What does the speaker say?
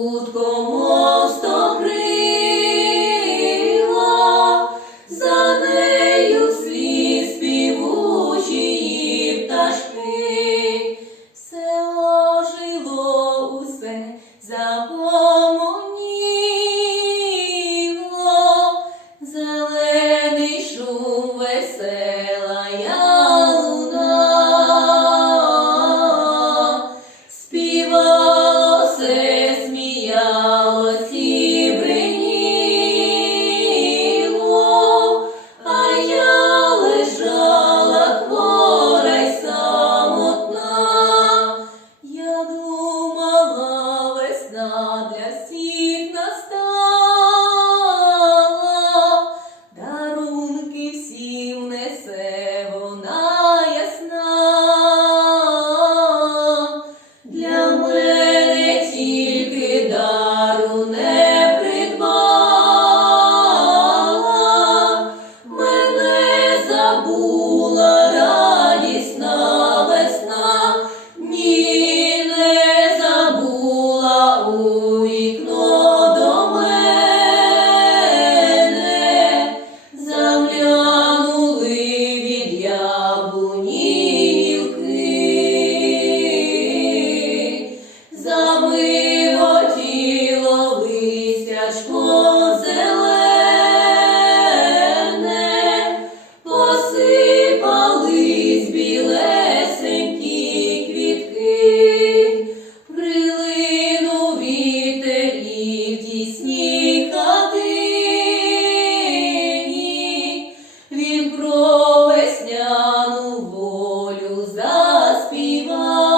Good God. Лабуні. Viva.